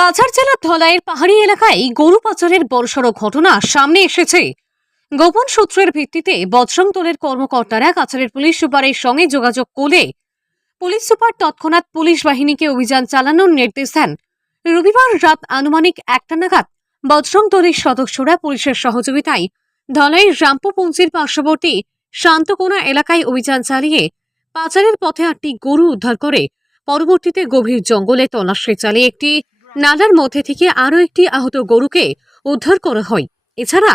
কাছাড় জেলার ধলাইয়ের পাহাড়ি এলাকায় গরু পাচারের বড়সড় ঘটনা সামনে এসেছে। গোপন সূত্রের ভিত্তিতে বজরং দলের কর্মকর্তারা কাছাড়ের পুলিশ সুপারের সঙ্গে যোগাযোগ করলে পুলিশ সুপার তৎক্ষণাৎ পুলিশ বাহিনীকে অভিযান চালানোর নির্দেশ দেন। রবিবার রাত আনুমানিক একটা নাগাদ বজরং দলের সদস্যরা পুলিশের সহযোগিতায় ধলাইয়ের রামপুপুঞ্জির পার্শ্ববর্তী শান্তকোনা এলাকায় অভিযান চালিয়ে পাচারের পথে আটটি গরু উদ্ধার করে পরবর্তীতে গভীর জঙ্গলে তল্লাশি চালিয়ে একটি নালার মধ্যে থেকে আরও একটি আহত গরুকে উদ্ধার করা হয়। এছাড়া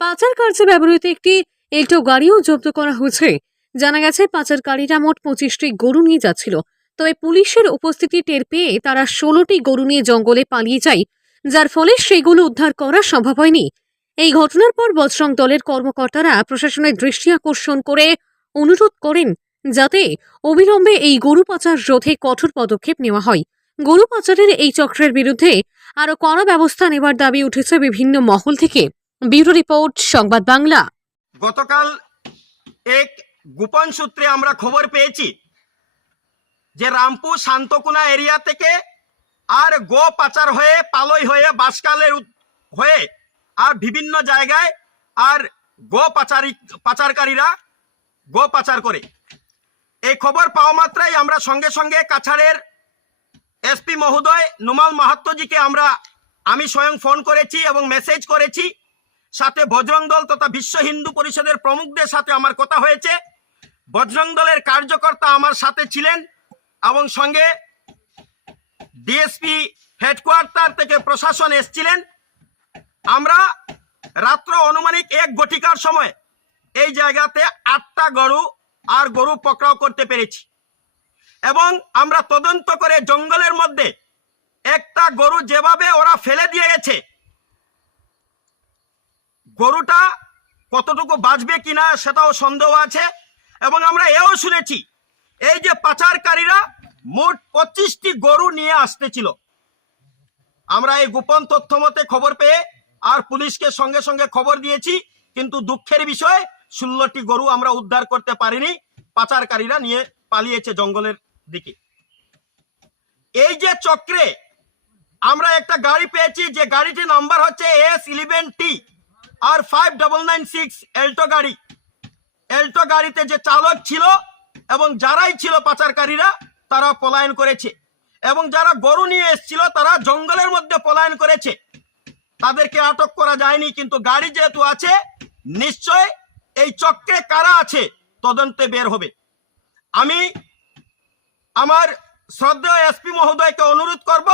পাচার কার্যে ব্যবহৃত একটি এল্টো গাড়িও জব্দ করা হয়েছে। জানা গেছে, পাচারকারীরা মোট পঁচিশটি গরু নিয়ে যাচ্ছিল। তবে পুলিশের উপস্থিতি টের পেয়ে তারা ষোলোটি গরু নিয়ে জঙ্গলে পালিয়ে যায়, যার ফলে সেগুলো উদ্ধার করা সম্ভব হয়নি। এই ঘটনার পর বজরং দলের কর্মকর্তারা প্রশাসনের দৃষ্টি আকর্ষণ করে অনুরোধ করেন যাতে অবিলম্বে এই গরু পাচার রোধে কঠোর পদক্ষেপ নেওয়া হয়। গরু পাচারের এই চক্রের বিরুদ্ধে আরও কড়া ব্যবস্থা নেবার দাবি উঠেছে বিভিন্ন মহল থেকে। ব্যুরো রিপোর্ট, সংবাদ বাংলা। গতকাল এক গোপন সূত্রে আমরা খবর পেয়েছি যে রামপুর শান্তকুনা এরিয়া থেকে আর গো পাচার হয়ে, পালই হয়ে, বাসকালের হয়ে আর বিভিন্ন জায়গায় আর গো পাচারি পাচারকারীরা গো পাচার করে। এই খবর পাওয়া মাত্রাই আমরা সঙ্গে সঙ্গে কাছাড়ের এসপি মহোদয় নুমাল মাহাত্মজিকে আমরা, আমি স্বয়ং ফোন করেছি এবং মেসেজ করেছি। সাথে বজরং দল তথা বিশ্ব হিন্দু পরিষদের প্রমুখদের সাথে আমার কথা হয়েছে। বজরং দলের কার্যকর্তা আমার সাথে ছিলেন এবং সঙ্গে ডিএসপি হেডকোয়ার্টার থেকে প্রশাসন এসছিলেন। আমরা রাত্র অনুমানিক এক ঘটিকার সময় এই জায়গাতে আটটা গরু আর গরু পকড়াও করতে পেরেছি। এবং আমরা তদন্ত করে জঙ্গলের মধ্যে একটা গরু যেভাবে ওরা ফেলে দিয়ে গেছে, গরুটা কতটুকু বাঁচবে কিনা সেটাও সন্দেহ আছে এবং আমরা এও শুনেছি, এই যে পাচারকারীরা মোট পঁচিশটি গরু নিয়ে আসতেছিল। আমরা এই গোপন তথ্য মতে খবর পেয়ে আর পুলিশকে সঙ্গে সঙ্গে খবর দিয়েছি, কিন্তু দুঃখের বিষয়, ষোলোটি গরু আমরা উদ্ধার করতে পারিনি, পাচারকারীরা নিয়ে পালিয়েছে জঙ্গলের দিকে। এই যে চক্রে আমরা একটা গাড়ি পেয়েছি, যে গাড়িটির নাম্বার হচ্ছে S eleven T R five double nine six Alto গাড়ি। এলটো গাড়িতে যে চালক ছিল এবং যারাই ছিল পাচারকারীরা, তারা পলায়ন করেছে। এবং যারা গরু নিয়ে এসেছিল, তারা জঙ্গলের মধ্যে পলায়ন করেছে। তাদেরকে আটক করা যায়নি, কিন্তু গাড়ি যেহেতু আছে, নিশ্চয় এই চক্রে কারা আছে, তদন্তে বের হবে। আমি আমার শ্রদ্ধেয় এসপি মহোদয়কে অনুরোধ করব,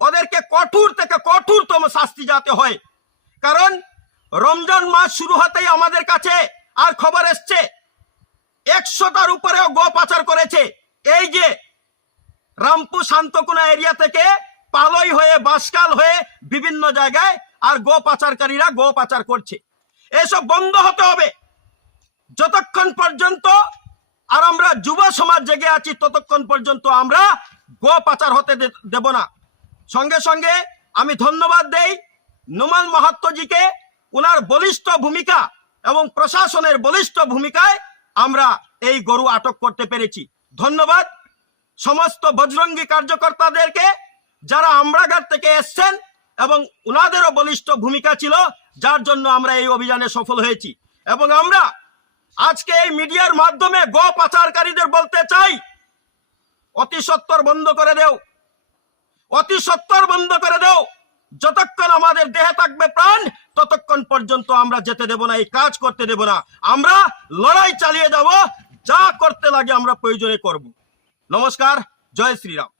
ওদেরকে কঠোর থেকে কঠোরতম শাস্তি যাতে হয়। কারণ রমজান মাস শুরু হতেই আমাদের কাছে আর খবর এসছে, একশোটার উপরেও গো পাচার করেছে। এই যে রামপুর শান্তকুনা এরিয়া থেকে পালই হয়ে, বাসকাল হয়ে বিভিন্ন জায়গায় আর গো পাচারকারীরা গো পাচার করছে। এসব বন্ধ হতে হবে। যতক্ষণ পর্যন্ত আর আমরা যুব সমাজ জেগে আছি ততক্ষণ পর্যন্ত। আমরা গো পাচার হতে দেব না। সঙ্গে সঙ্গে আমি ধন্যবাদ দেই নুমান মাহাত্মজিকে উনার বলিষ্ঠ ভূমিকা এবং প্রশাসনের বলিষ্ঠ ভূমিকায় আমরা এই গরু আটক করতে পেরেছি। ধন্যবাদ সমস্ত বজরঙ্গী কার্যকর্তাদেরকে যারা আমরাঘাট থেকে এসছেন এবং উনাদেরও বলিষ্ঠ ভূমিকা ছিল, যার জন্য আমরা এই অভিযানে সফল হয়েছি। এবং আমরা আজকে এই মিডিয়ার মাধ্যমে গো পাচারকারীদের বলতে চাই, অতি সত্তর বন্ধ করে দেও। অতি সত্তর বন্ধ করে দেও। যতক্ষণ আমাদের দেহে থাকবে প্রাণ, ততক্ষণ পর্যন্ত আমরা যেতে দেব না, এই কাজ করতে দেব না। আমরা লড়াই চালিয়ে যাব, যা করতে লাগে আমরা প্রয়োজনে করব। নমস্কার, জয় শ্রীরাম।